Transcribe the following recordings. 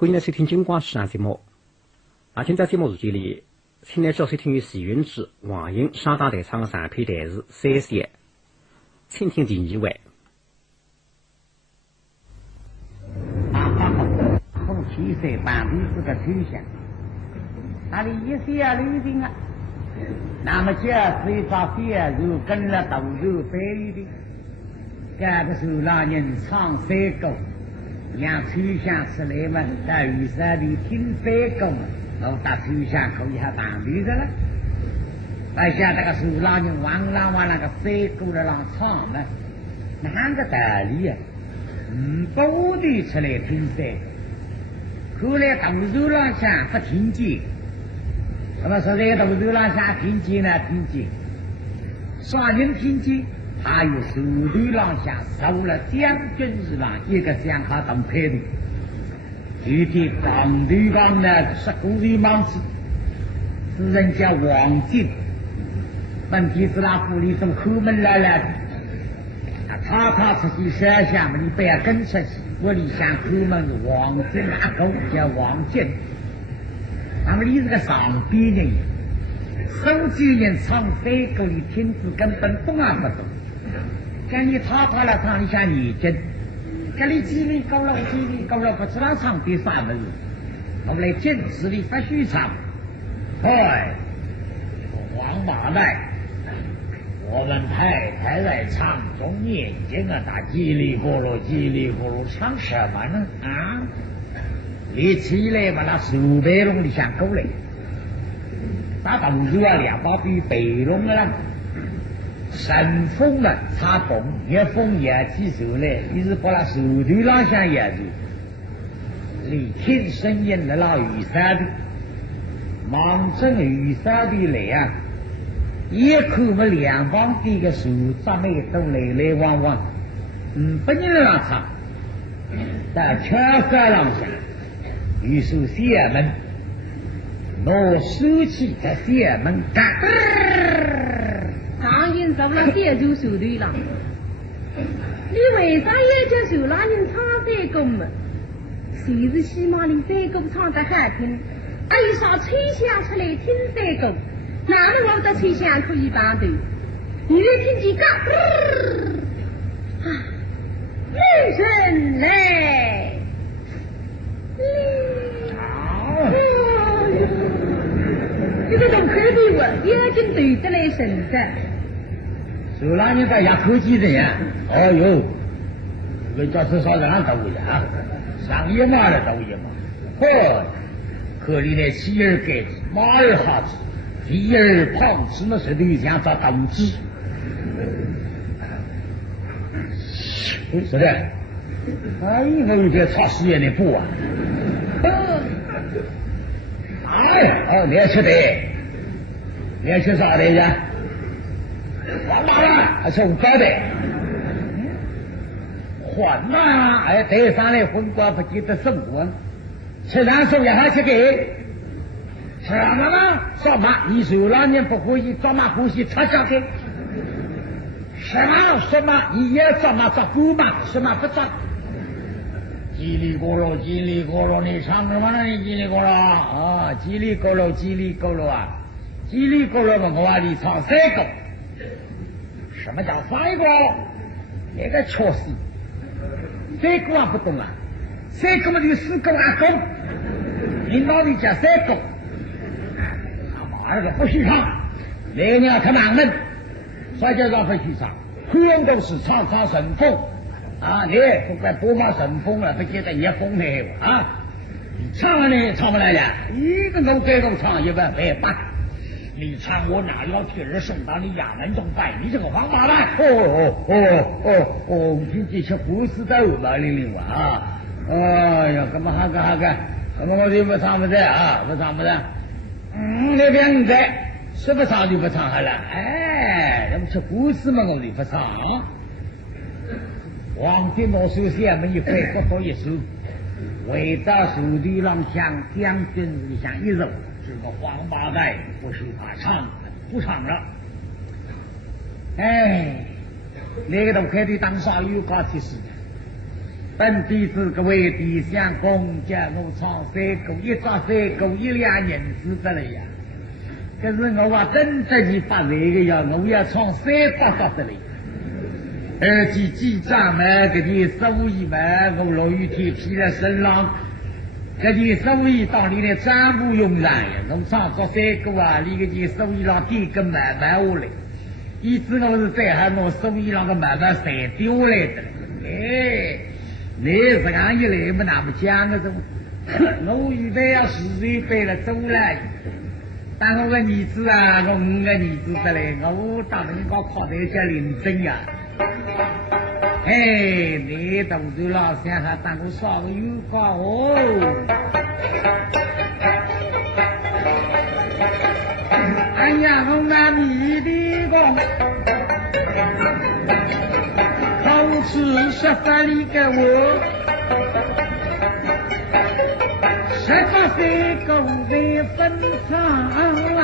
欢迎来收听金瓜时尚节目。今在节目时间里，请来收听由徐云之、王英沙大台唱的上篇台词3节，请听第2位。从7岁半的这个抽象，他的一些旅行啊，那么这水发血肉跟了豆肉白玉的，这个时候老人唱山歌，让抽象是来嘛，在雨山里听山歌嘛，我打抽象可以还当地的了。而且这个时候老人往那个山歌的上唱嘛，哪个道理啊？不的出来听山歌。后来豆肉浪向不听见，那么说在豆肉浪向听见呢？听见，啥人听见？还有手头浪向收了将军是郎一个相卡当派的，具体当对方呢是古人忙子，是人家王进，问题是那府里从后门来了，他出去山下嘛，你不要跟出去。我里向后门王进阿狗叫王进，那么你是个上边人，手机人唱山歌里听子根本懂也不懂，跟你他了唱一下你真，跟你叽里咕噜不知道唱的啥么子，我们来坚持的不许唱，王八蛋。我们太太在唱中念经啊，他叽里咕噜唱什么呢？你起来把那手背龙里向勾来，那豆肉啊2把比背龙了，神风啊插风，越风也起手来，你是把那手头上向也是，你听声音的那雨伞的，忙正雨伞的来啊。一口么2方地个树长得都来往往，不能让唱，在桥山上下，于是厦门，我收起在厦门干。常言说了写就手对了，你为啥也叫手拉人唱山歌嘛？谁是西马里山歌唱得好听？为啥吹响出来听山歌？哪里我的吹响可以帮头？你听几个？女神来，这个都可以我眼睛对得来神的。手拉你在家口技人呀？哦哟，这个叫至少人都一样，上一码的都一码。可怜的妻儿给马儿哈子。第二胖子么是对象找动机，是的，以后这超实验的不啊，你要吃的，你要吃啥的呀？黄麻辣还是红高的？黄麻对上来荤瓜不记得生活，吃两手也还吃给。什么嘛？什么？你手上你不可以抓马呼吸插下去？什么？你也抓马抓狗嘛？什么不抓？叽里咕噜，你唱什么呢？你叽里咕噜啊！叽里咕噜啊！叽里咕噜嘛，我话你唱山歌。什么叫山歌？那个确实，山歌还不懂啊？山歌嘛就4个阿公，你哪里叫山歌？那个不许唱，那个人看盲门，啥叫做不许唱？很多是唱神风你不管多嘛神风了，不记得也风来你唱了呢，唱不来了，一个都给我唱100八，你唱我哪要替人送到你衙门中拜？你这个王八蛋！听这些胡子都嘛零哎呀，干嘛哈个，那么我就不唱不得不唱不得。那边在是不唱就不唱好了，那么吃故事嘛，我就不唱。王金我首先我们一回国多一首，为到手头上向将军里向一揉，这个黄八蛋不许他唱，不唱了。那个都开始当少有高提示的，本弟子各位地相公叫我唱三狗，一抓三狗1两银子的了呀。可是我话真得你发财的呀，我要唱300的嘞。而且记账嘛，这些收益嘛，我落雨天披在身上，这些收益当里呢全部用上呀。我唱做三狗啊，你这些收益上点个慢慢下来，以致我是在喊我收益上个慢慢散掉来的。哎，你这样一来没那么讲个种，我预备要40杯了走了。但我个儿子啊，我5个儿子的嘞，我当人家靠在家领证呀。哎，你都是老乡还当我烧个油糕哦。哎呀，我那你的公，好吃18里个我。18岁狗在分场啊，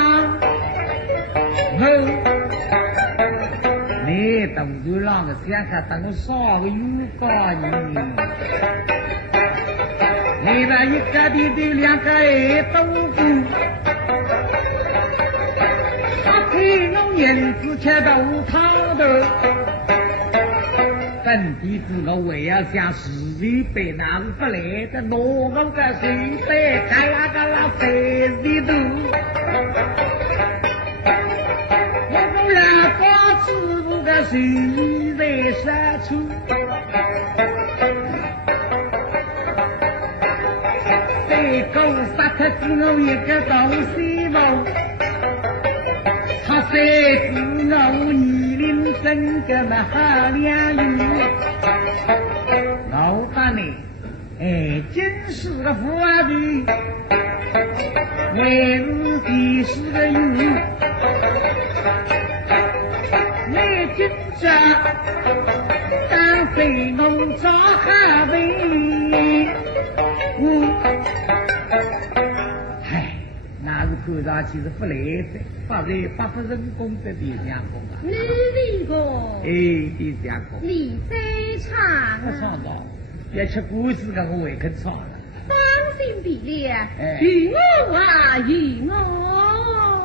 你等就让个先看等我烧个油糕你，你那一个弟弟2个爱豆腐，他陪我银子吃豆汤的。本弟子我还要向40杯拿不来的，拿我个水杯嘎啦嘎啦30度，我不然光吃我个水在杀出，再狗杀特子我一个东西毛，他塞子我泥林整个么好两鱼，老大呢，哎，真是个富啊的，为自己是个鱼，你今着当飞农找哈为，嗨，那是看上去是不来的，不人工的地相公啊。你这个，哎，地相公，你在唱我唱到，要吃故事的我也肯唱了。伤心别了，哎与我啊与我。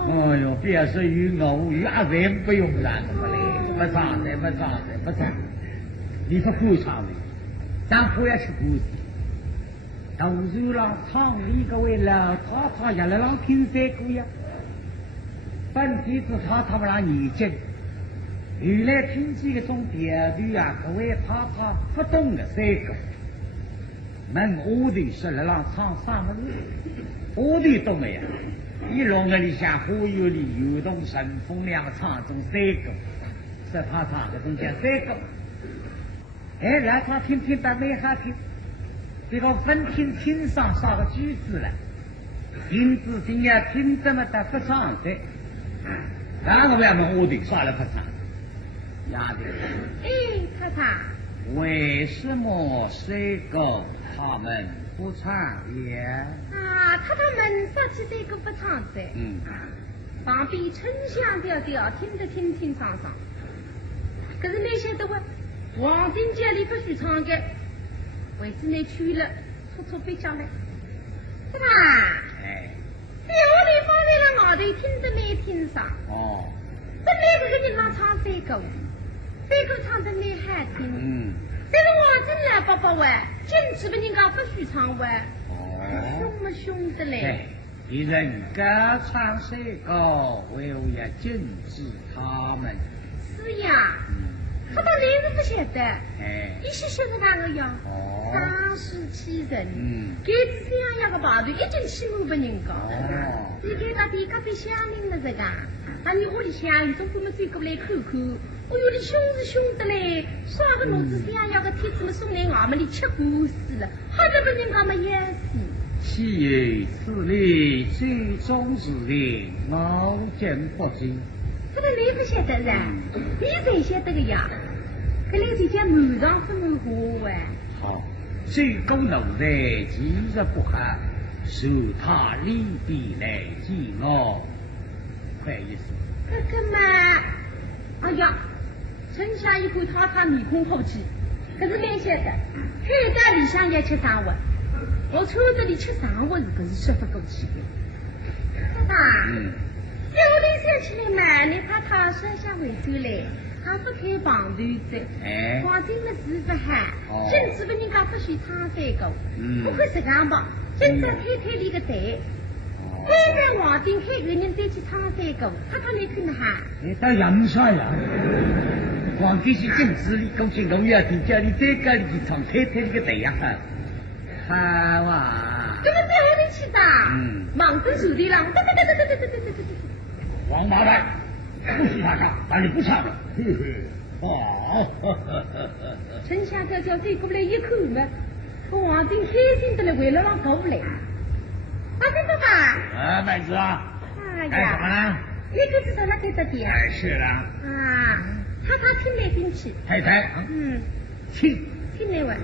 哎呦，别说与我，与阿人不用了，不唱的，不唱的，不唱。你不会唱的，咱不要吃故事。都是让厂里各位老太太也来让听这个呀。本地子他们让你进，原来听这个种调律啊，各位太太不懂的这个。门我的是来让唱啥么子？我的懂了呀。一龙啊，里向忽悠里有动神风两个唱中三个，是他唱的中间三个。哎，让他听听得没好听。这个分听听上啥个句子了，听子听呀听这么的不唱的，那个为么我的啥了不唱？呀的，哎，太太，为什么谁个他们不唱也？啊，太太们说起这个不唱的，旁边春香调调，听得听听上上。可是你晓得哇，王金家里不许唱的。为止你去了，搓搓背下来，是吧？哎，表里放在了外头，听得没听上。哦，本来这个人让唱三狗，三狗唱得没好听。但是王金来爸爸喂，坚持不人家不许唱喂。哦，凶么凶的嘞？你人家唱三狗，我要禁止他们。是呀。他到你是不晓得，哎，一些晓得哪个呀？仗势欺人，给这样个把头，一定欺负不人家。你给他的隔壁乡邻了这个，那你屋里乡里总归么追过来看看，哦哟，你凶是凶的嘞，耍个脑子这样个帖子么送来俺们里吃故事了，好得不人家么也是。岂有此理，最终是令我见不知。这个你不晓得噻，你才晓得个呀。可你这家满上是满花哎。好，这个奴才其实不好，受他利弊来见我，快意思。哥哥嘛，哎呀，春夏一看他面孔好气，可是没晓得，海大里向要吃生活，我村子里吃生活是可是说不过去的。爸爸，小李想起来嘛，你怕他山下回转来，他不开房头子，黄金的事不喊，甚至不人家不许唱三个，不会实讲吧？今朝太太里个队。现在皇帝开个人再去唱三个，他你听得哈？你到洋啥呀？皇帝是政治里高兴农业地家里再个里唱太太这个队呀，好哇！怎么在后头去的？忙着手里了，王八蛋，不许他唱，那你不唱了。哦，陈下这叫再过来一口嘛，皇帝开心的了，为了让过不来。爸爸，妹子啊，哎干什么呢？你可知道那个的点？是了。啊，他听来听去。太太，听来玩。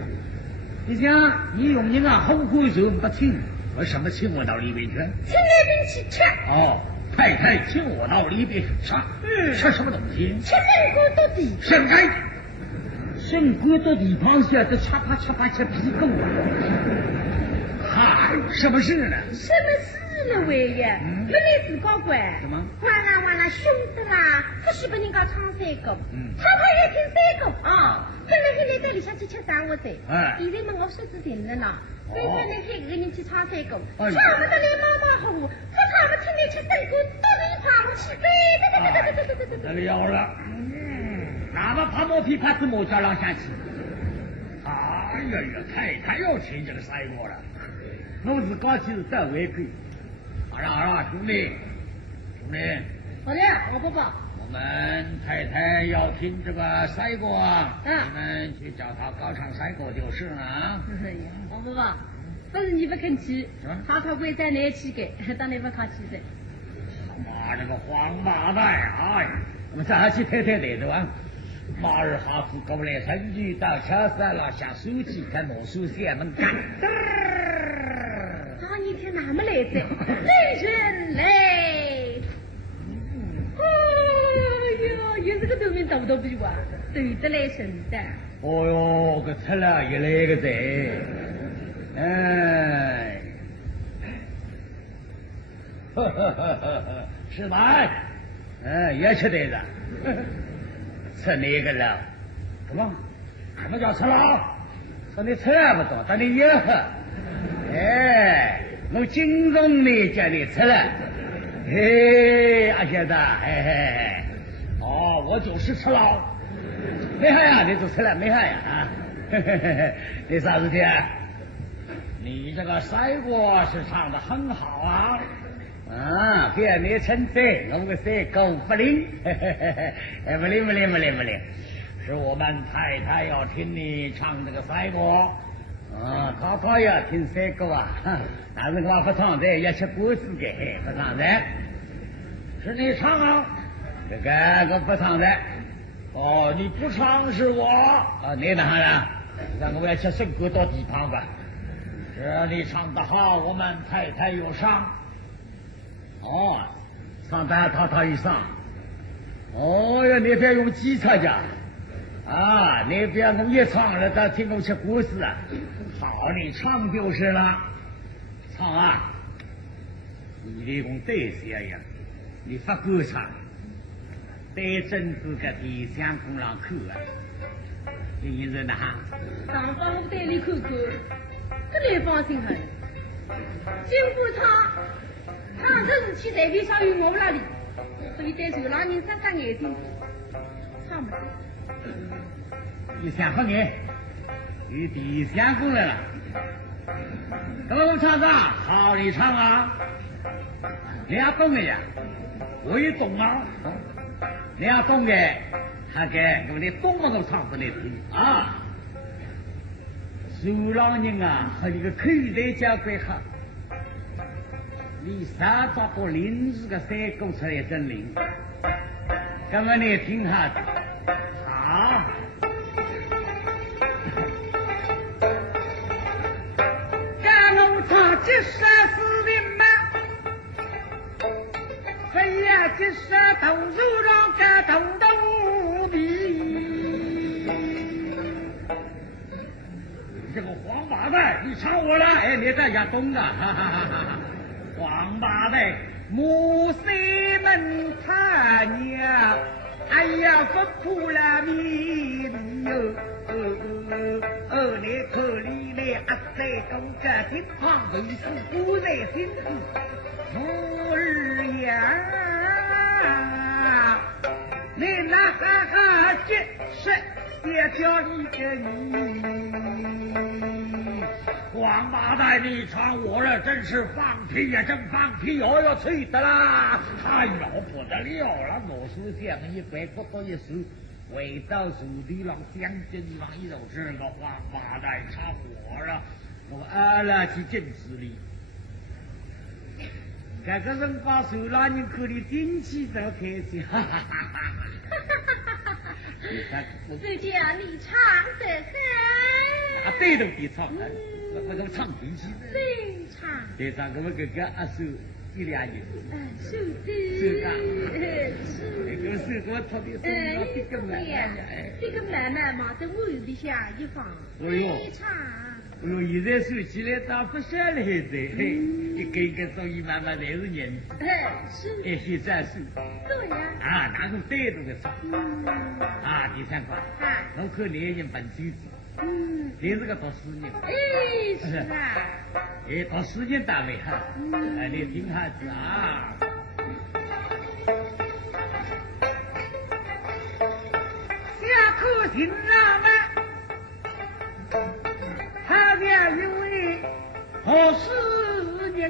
你想，你用人啊后悔的时候不听，为什么请我到里边去？听来听去吃。哦，太太请我到里边吃。吃什么东西？吃生锅到底。生锅到地螃蟹，这吃吧吃皮够啊！嗨，什么事呢？什么事了，喂呀？没你自个管。什么？完了，凶的啦！不许把人家唱三个。他要听三个啊！本来在里向去吃三活噻。现在嘛，我说是定了呢。现在呢，海个人去唱三个，唱不得来马虎，不唱不听你吃生锅，到底唱不起呗！这个要了。那么怕毛皮怕子毛家郎下去。哎呀，太太要听这个赛锅了。我是高兴是在外边。好了，兄弟。好的，王伯伯。我们太太要听这个赛锅啊，你们去叫他高唱赛锅就是了啊。王伯伯，不是你不肯去，他会在哪去给，当你不靠去的。妈这个黄八蛋啊！我们再去太太带着啊。马儿哈子过来成句到车山了，下手机看魔术师们干。你看哪么来的？雷神雷！哎呦，也是个头名大不大比哇，对得来神的。哦哟，个出了一来个贼，是吧？也吃对了。吃哪个了？什么叫吃了？说你吃了不多，但你也喝。我敬重你叫你吃了。阿先生，我就是吃了。没害呀，你就吃了没害呀啊？你啥事情？你这个赛锅是唱得很好啊。给你称赞，我们赛狗不灵，不灵，是我们太太要听你唱这个赛锅，他要听赛狗啊，但是我不唱的，也吃果子的，不唱的，是你唱啊，这个我不唱的，你不唱是我，你当然，让我要吃生果到地方吧，是你唱得好，我们太太有赏。上单他一上，呀，那边用机车家，那边农业唱了，他听我吃果子啊，好，你唱就是了，唱啊，你这种对些呀，你发歌唱，对真是个地香公郎口啊，你人呐，上方我带你看看，这里放心很，金不唱。唱这事体随便小于我那里，所以对手郎人睁大眼睛，唱不得。你想和你，你第三功来了，都唱唱，好你唱啊！你要懂的呀，我也懂啊。你要懂的，还给我的懂么都唱不来听啊！手郎人啊，和你个口袋交关好。你啥找到临时个赛狗出来真灵，刚刚你听下子，好。干我唱这啥事的嘛？非要这啥头肉让个头皮，这个王八蛋，你唱我了，哎，你在家懂啊，哈哈哈哈！王八蛋，母西门他娘，哎呀，不哭了咪哟，你可怜的阿三公个天荒为是不在心事，夫儿呀，你那哈哈这是也叫一个你。王八蛋，你唱我了，真是放屁呀，真放屁！哦哟，吹的啦！哎呦，不得了了！我说像一拐骨头一手，回到树地上将军往一手这个王八蛋唱我了，我阿拉去正视你。这个人把手拉你口里顶起都开心，哈哈哈哈！只叫你唱得很。啊，对头的唱的。我都唱脾气，对唱，对唱，我们哥哥阿叔一俩人，是的，是的，这个是我特别是这个妹妹，这个妹妹嘛，在屋里下一放，对唱。哎呦，现在说起来打不下来的，一个一个综艺妈妈侪是人，是，现在是，对呀，啊，那个带动的唱，啊，第三块，我看男人本妻子。你是个读书人，是啊，读书人单位哈，你听下子啊。下课听了吗？他家一位好诗人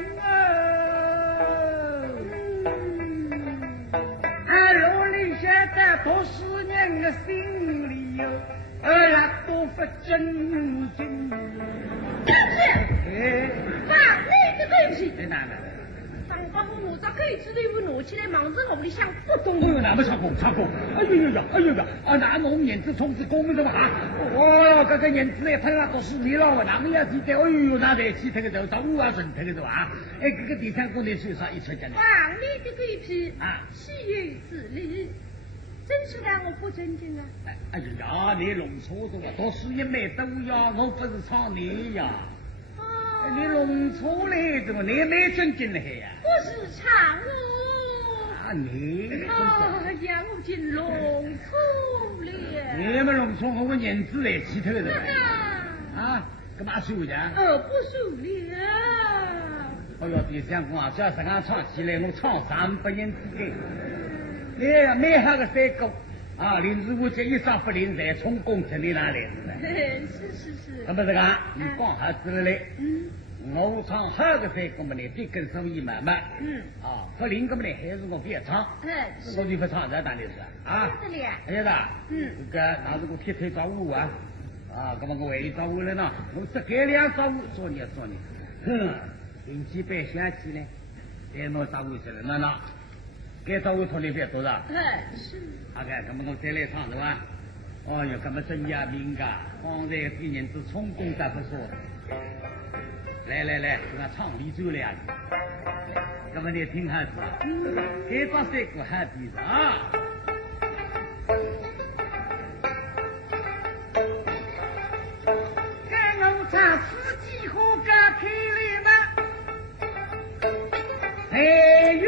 罗里下的读书人的心里有。那都不真经，妈，你这对不起。在哪呢？当把我哪可以吃的我拿起来，忙着我里想不懂。哎呦，那么唱歌，哎呦呀，哎呦呀，啊，那我们年子从此公的嘛啊！哦，这个年子来他那读书你了，那么要记得，哎呦，那在起这个头，到我要顺这个是吧？哎，这个第三个你手上一出讲的。妈，你这个一批啊，岂有此理！真是让我不尊敬啊！哎呀，你弄错了，读书也没多呀，我不是唱你呀。你弄错了，怎么你没尊敬了呀？不是唱我。啊，你呀，我竟弄错了。你们弄错我年子来起头的。啊，干嘛输呀？不输了。哎呦，第三个啊，叫这样唱起来，我唱300年之间。你没下个三个啊，临时我这一上不临在从工程里哪来的？是。那么这个你光还子了嘞？我唱下个三个么呢？别跟生意慢慢。不灵个么呢？还是我别唱。我就不唱，这当然是啊。是的。这个当时我贴腿找我啊，啊，那么我为你找我了呢？我只给2找我，说你。星期白想起呢，再弄找我去了，那。该找我从里边多少？是。大概咱们我再来唱是吧？哦哟，咱们真呀敏感，方才今年子充公的不说。来，给他唱离州了。咱们你听下子，该把这个还比着啊。该我唱四季花该开了吗？还有。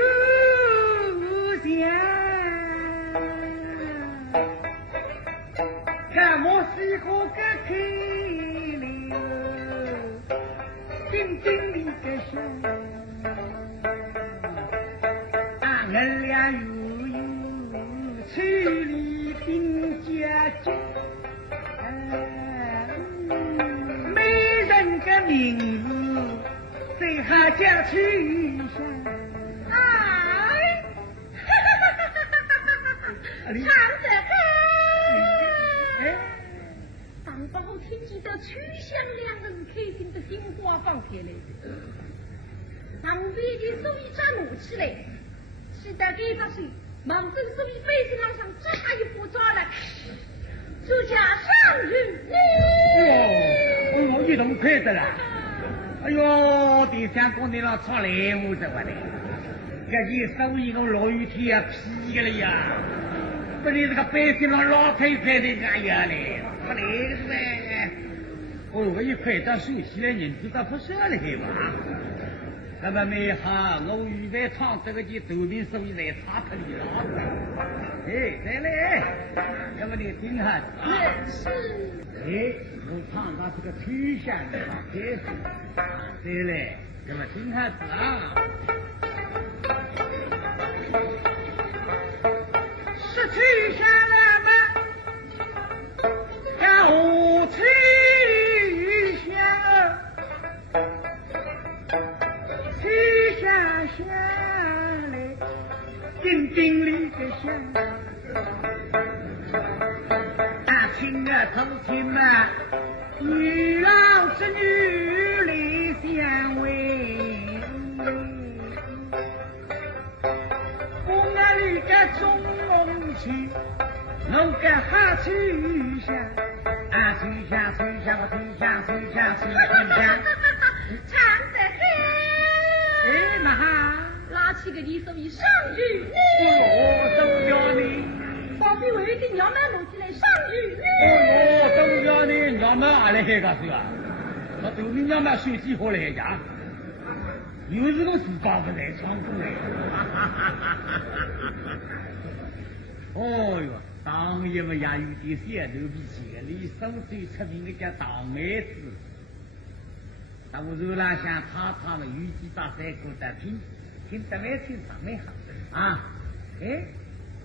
干我喜欢个开了，静静的个笑，俺俩悠去里并家去，没人个名字在他家去下。唱得很，当把我听见这曲项两人开心的心花放开来的，旁边的手一抓拿起来，是得给他水，忙着手一飞身上想抓一把抓来，就加上去你。我一动快的啦！哎呦，第三个你那唱来我这个嘞，这些手艺我落雨天啊皮个了呀！不，你这个百姓上老太太的哎呀嘞，不来个呗！哦，我一块到手起来，人知道不舍了吧？那么没好，我预备唱这个的头面所以来插他里了。哎，再来，要不你听下。是。哎，我唱他这个曲项唱开始。再来，要么听下子啊。是曲项了吗？要曲项。曲项下来，丁丁里个响。大清啊，头天嘛，女郎织女里相为。我那里个中龙去，弄个好曲项。啊，曲项，曲项，我曲项，曲项，曲项。唱得开。哎，那哈，拉起个你所以上句呢？我都要你，宝贝为的娘们弄起来上句呢？我都要你，娘们阿来海个是吧？我对面娘们手机好来讲，有这个时光不来唱歌来。哦哟，当爷们也有点小头皮钱，你手最出名的叫大妹子。那我如啦想他们预计把这个的听得蛮清楚蛮好啊！哎，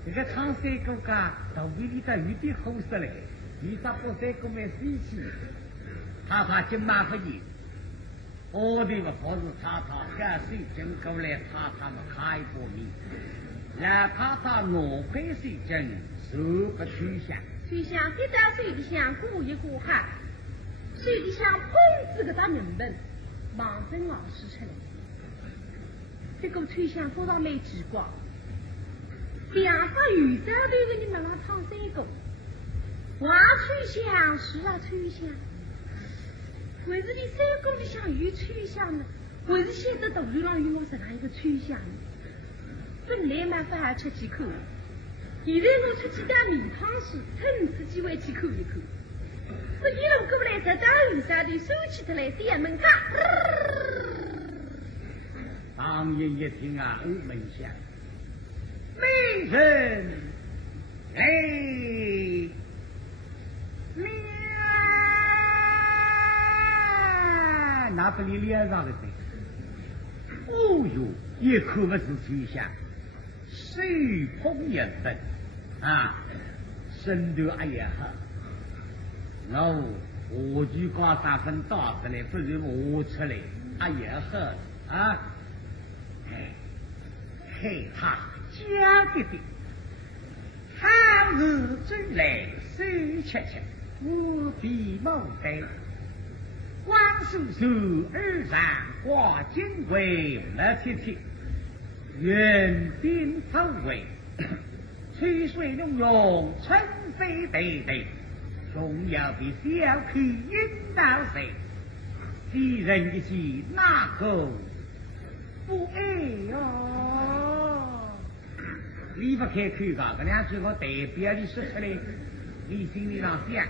这个唱这个噶，头皮里头有点红色嘞，你咋不这个蛮生气？他今晚不赢，我的个好是他下水晶过来，他们开过名，让他我快水晶受个曲项，曲项一到水的像过一过海。水底下碰这个大人们，忙着老师出来。这个吹响多少没几光，两个雨山队给你们来唱三个，我吹响是啊吹响，为是你三个里向有吹响呢，为是现在头上有我这样一个吹响呢。本来嘛不还吃几口，现在我出去干米汤时，趁此机会去口一口。这一路过来，这大雨山队收起他来点门卡。当人一听啊，欧门响，美人哎，那不你脸上的声？哦哟，一口不是吹响，水碰一分啊，身头哎呀哈。我就讲3分打出来，不是我出来，哎呀呵啊！嘿他家的的，好日转来手切切，我比毛带，光叔叔耳上挂金龟没贴贴，圆顶头尾，吹水浓浓，春飞对对。总要比小气引导谁？敌人的是哪个不爱哟？离不开口噶，这两句我代表你说出来，你心里上想，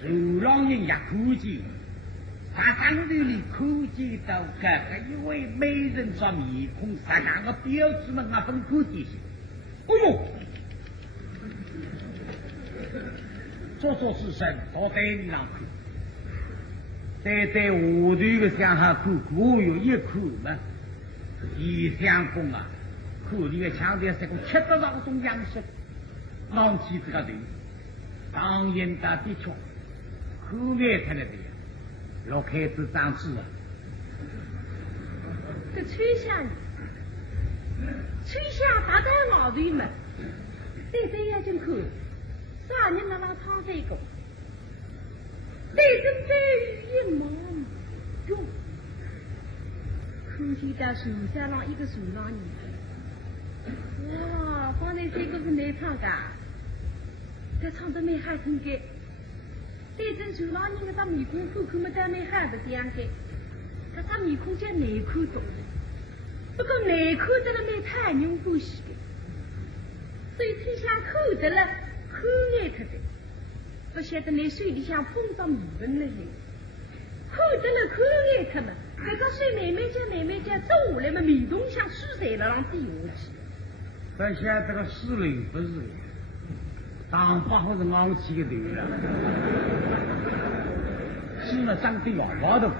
受让人也看见，他当地里看见到这一位美人做面孔，啥个标志们啊分看见些，哎呦！做事神，到对你上看，在下头个向下看，我有一看嘛，异相公啊，看你个强调是个吃得上种样式，忘记这个人，当然的的确，可爱他了的，老开子长子啊，这吹响打在脑袋嘛，对眼睛看。啥人那唱这个？对着白羽一毛哟，看见在树上上一个树上人，哇！刚才这个是难唱的，这唱得没好听的。对着树上人个张面孔看没得没好的这样的，他张面孔叫难看多，不过难看得了没太人欢喜的，所以挺想看得了。可爱他的，不晓得你水里向碰到米粉了嘿，看得了看眼看了，这个水慢慢家走下来嘛，米桶像水在了上滴下去。不晓得个水流不是，当把好是昂起个头了，水嘛长得摇摇的，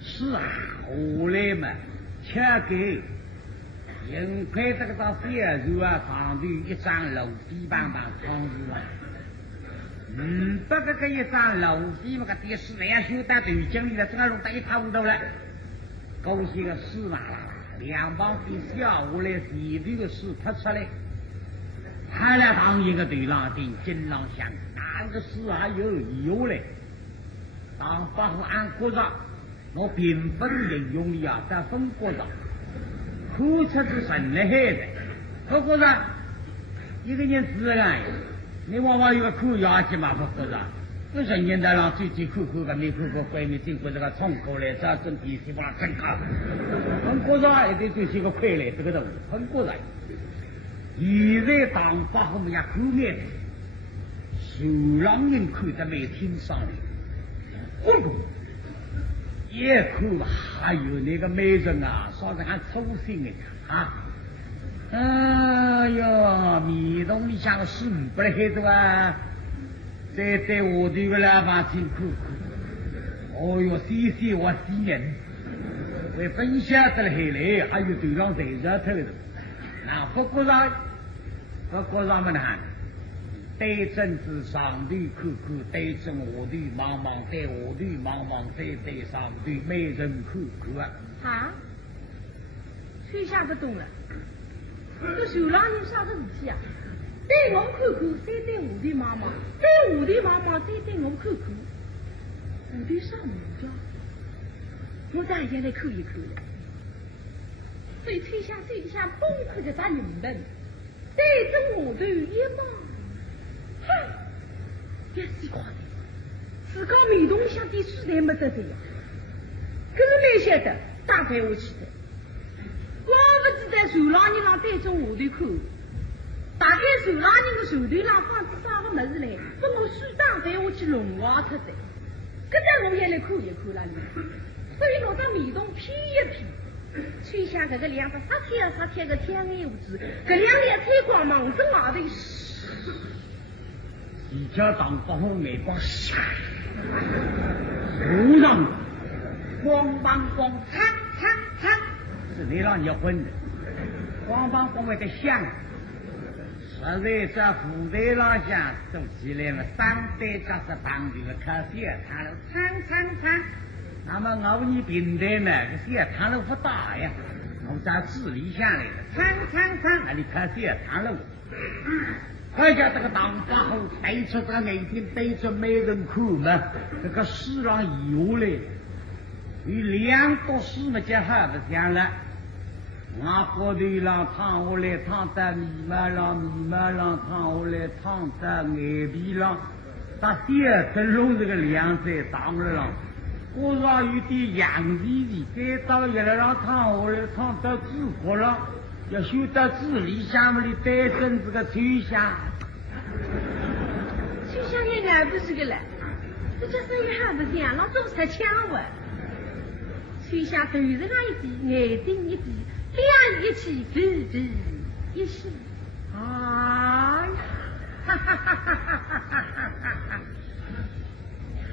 是啊，后来嘛，切给。幸亏这个到小路啊，上头一张楼梯棒棒窗子啊，不过这一张楼梯嘛，个电视来修到头井里了，这个弄得一塌糊涂了。高兴个水嘛啦，两旁边下下来，前头个水泼出来，他俩当一个对浪顶金浪响，那个水还有油嘞。当把我按锅上，我并不是形容你啊，在风锅上。哭出是神来害的，不过上一个人自然，你往往有个哭牙去嘛，不过上，我人人在让最苦个，没苦过闺蜜经过这个冲口来，这身体希望真高，很过上一定就是个快乐这个东西，很过上。现在当把我们家苦眼的，受让人看得没听上来，也哭吧，还有那个美人啊，说得还粗心的啊！哎呀，米洞里向个水不来黑的啊，在下头个老板听哭哭，哦哟，谢谢我新人，为分享得了黑来，还有头上在热头的，那不过上们呢？对正子上头看看，对正下头茫茫，对下头茫茫，对上头没人看看啊！吹下不动了，这手浪人啥个事体啊？对我看看，再对下头茫茫，对下头茫茫，再对我看看，下头上木家，我大家来看一看了。对吹下水里向崩溃的大人们，对正下头一忙。别死快！自家面洞像点水才没得的呀，可是没晓得打开下去的。光不知在手浪人上对中下头看，打开手浪人的手头上放着啥个么子来，把我水打开下去弄坏脱的。搿搭我也来看一看了你，所以拿到面洞劈一劈，吹下搿个两个撒天个天眼下子，搿两眼采光芒正外头。一家当把我眼光闪，头上光帮光擦，是你让你混的，光帮光为的香，实在这副台上向走起来了，三代加是旁边的看血汤了，苍，那么我你平台呢，这血汤了不大呀，我在治理下来了，苍，你看血汤了。快叫这个当把后对出这个眼睛，对着没人看嘛，这个市上有嘞，有两个市嘛，就好不像了。我过头上躺下来，躺在米马上，躺下来，躺在眼皮上，他第二层弄这个凉在当了上，我上有点洋气，再到一来上躺下来，躺到纸壳上。要修到治理下面的带针这个吹响也俺不是个了，这叫生意还不像，老做才抢我。吹响头上一闭，眼睛一闭，两一起，哔哔一声，啊，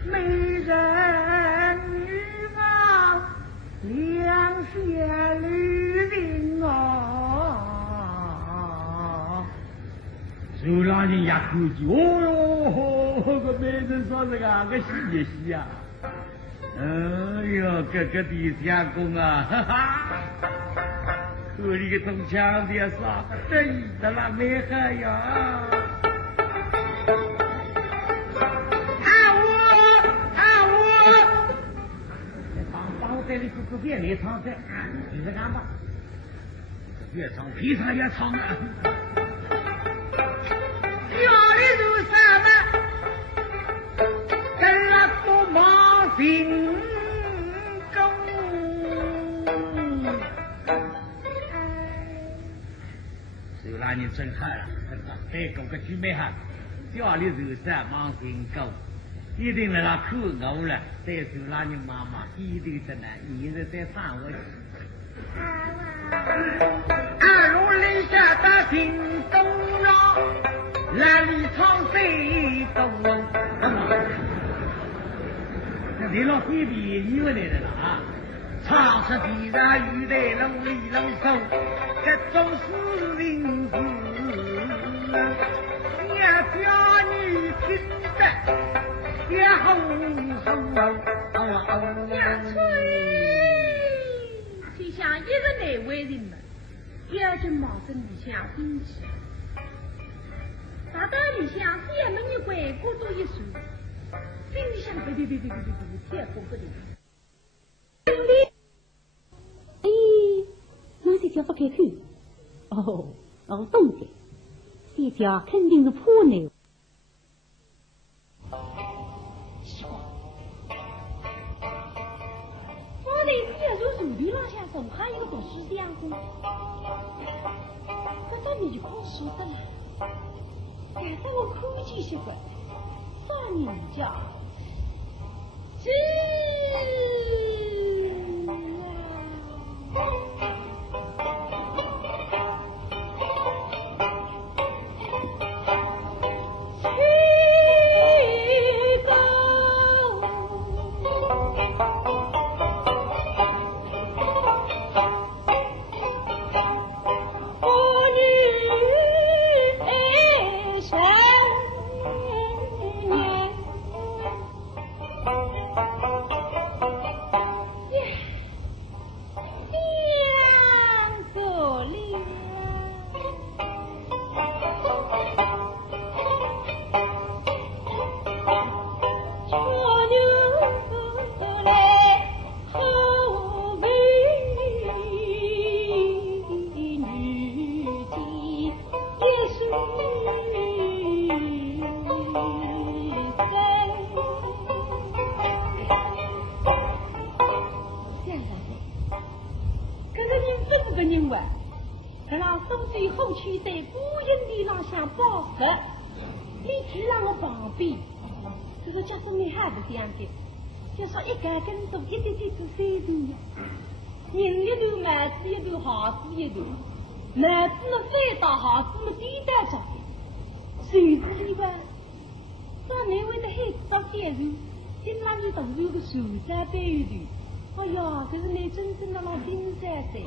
美人女貌，两血绿人哦。手上人也看见，哦哟，个美人说这个个洗一洗啊！哎呦，哥哥的相公啊，哈哈，可你个中枪的啥个真的啦，没害呀！这里哥哥别来唱噻，你在干吧？越唱非常越唱啊！要的如啥呢？跟了多忙心中，手拉你真好了，这个举没好，家里肉菜忙成狗，一定那个口呕了，再说那你妈妈低头着呢，你是在唱我戏。二路立下大庭东啊，万里长飞东。这李老弟弟你们来了啊！长是地上雨来龙里龙手，这种是名字。家你听得也好呀吹，就像一个内外人们，要进茅坑里向进去，大道里向三门一关，孤独一树，心里想别，天公不灵。哎，那这叫不开口。哦，懂得。这家肯定是破牛。奇怪，我那天就树林上下手还有个书相公，这到你就空书的了。赶上我哭泣些个，上人家，就说一根根都一点点做三头呀，人一头麦子一头耗子一头，麦子嘛翻到耗子嘛低到着，谁知里吧？咱那位的孩子到街头，今那里都有个手山背一头，哎呀，这是你真正的那金山山。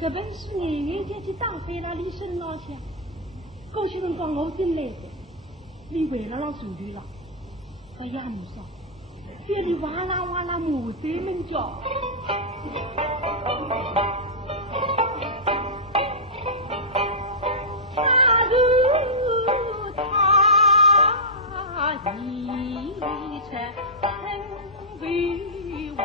这本书眼眼前去打飞了李生老乡，过去辰光我真来的，你为了老手里了，哎呀你说，这里哇啦哇啦马贼们叫，他如他一成为娃。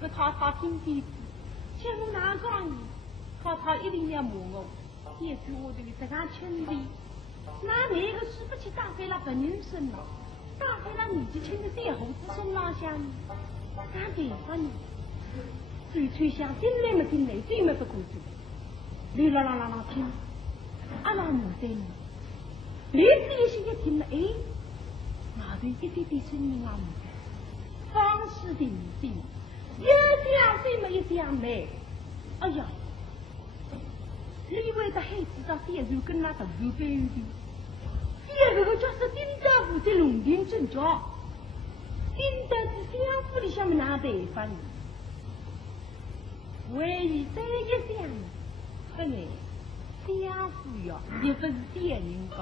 不他听鼻子，像我哪讲呢？他一定要骂我，也是我的这个兄弟，那哪个是不去打飞了本人生了，打飞了年纪轻的最后子孙老乡，干别法呢？最吹响进来没进来，最没不过去，你啦听，阿拉骂在呢，你仔细一听了，哎，那对一点点声音啊，方式定定。有想谁没有想没？哎呀，李伟的孩子到现在跟那头有背的，第二个就是丁大夫在龙庭镇长，丁大夫相府里向么拿办法呢？唯一这一项，这呢，相府呀，也不是点人家。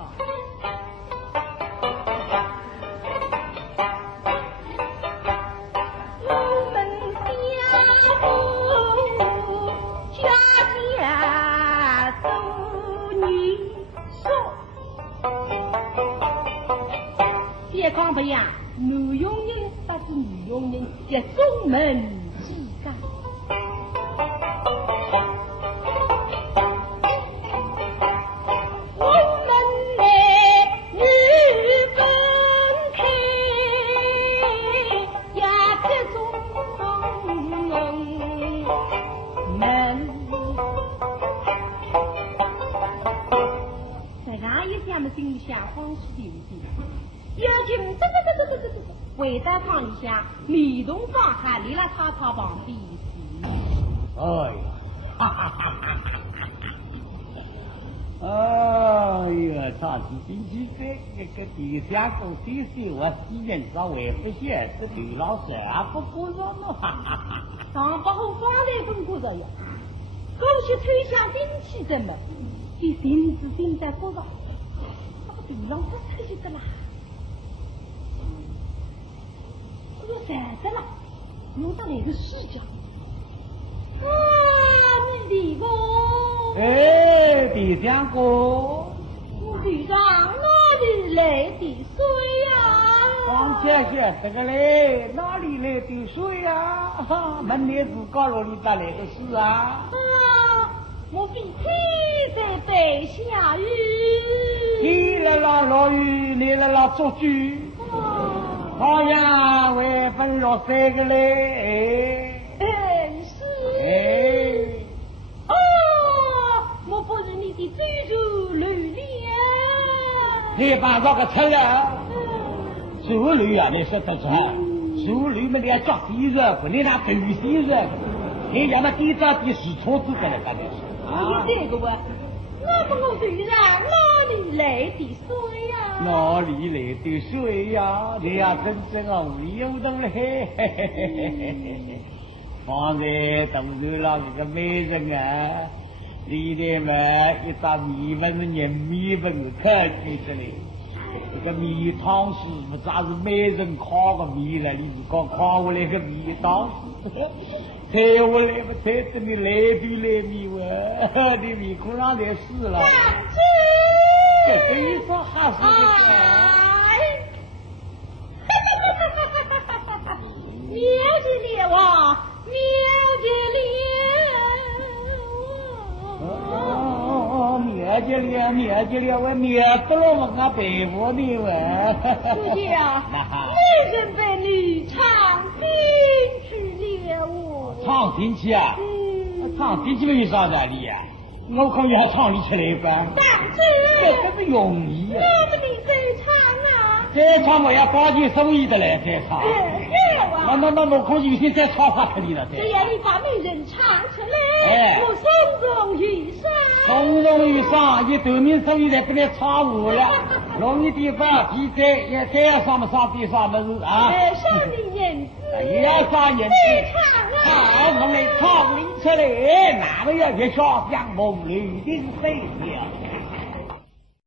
不一样，男佣人搭是女佣人，也中门几干。我们来女分开，呀这种门，在哪一下么心里想慌是对不对？有请回到房里向，面容放开，离了草草旁边去。哎呀，哈哈哈哈哈！哎呀，上次星期三那个第三公先生，我私人上还不晓得刘老师啊不过着嘛，哈哈哈！上不后方来分过着呀，过去推向兵器怎么？你心子心在过着，那个刘老师出去的啦。我站着了，弄到那个视角。啊，你的我！哎，第三个，队长哪里来的水呀？王姐姐，这个嘞，哪里来的水呀？哈，门内自高楼里咋来的事啊？啊，我比天在北下雨。你来了落雨，你来了做主。好呀，为分了三个嘞，是。哦，我不是你的追逐流连。你把这个出了，手里啊，你说得出，手里面你要抓地热，不你拿头地热，你要么地着地是错子的了，大概是。啊，这个哇，那么我队长哪里来的水呀？哪里来的水呀？你呀，真正啊，无有动嘞！放在东头上一个美人啊，里头嘛一张米粉是人米粉是可记着嘞。一个米汤师傅咋是美人烤个米了？你是讲烤下来个米汤师傅，拆下来不拆着你来对来米哇？你米裤上才死了。这个一说还是个苗家烈王，苗家烈王。苗家烈，我苗不了我俺北部的哇。书记啊，女人被女唱进去了哦。唱进去啊？唱进去没有啥道理呀？我可以还唱你起来吧？当真？这不容易啊！那么你再唱啊？再唱我要高级手艺的来再唱。那我可以先再唱法给你了。只要你把美人唱出来，我从容于上。从容于上，你对面手艺在跟你唱舞了。容易地方，比赛也该要上么上地上么事啊？上你银子，也要上银子。唱啊！好，我们唱你出来，哪个要一笑像梦里的飞鸟。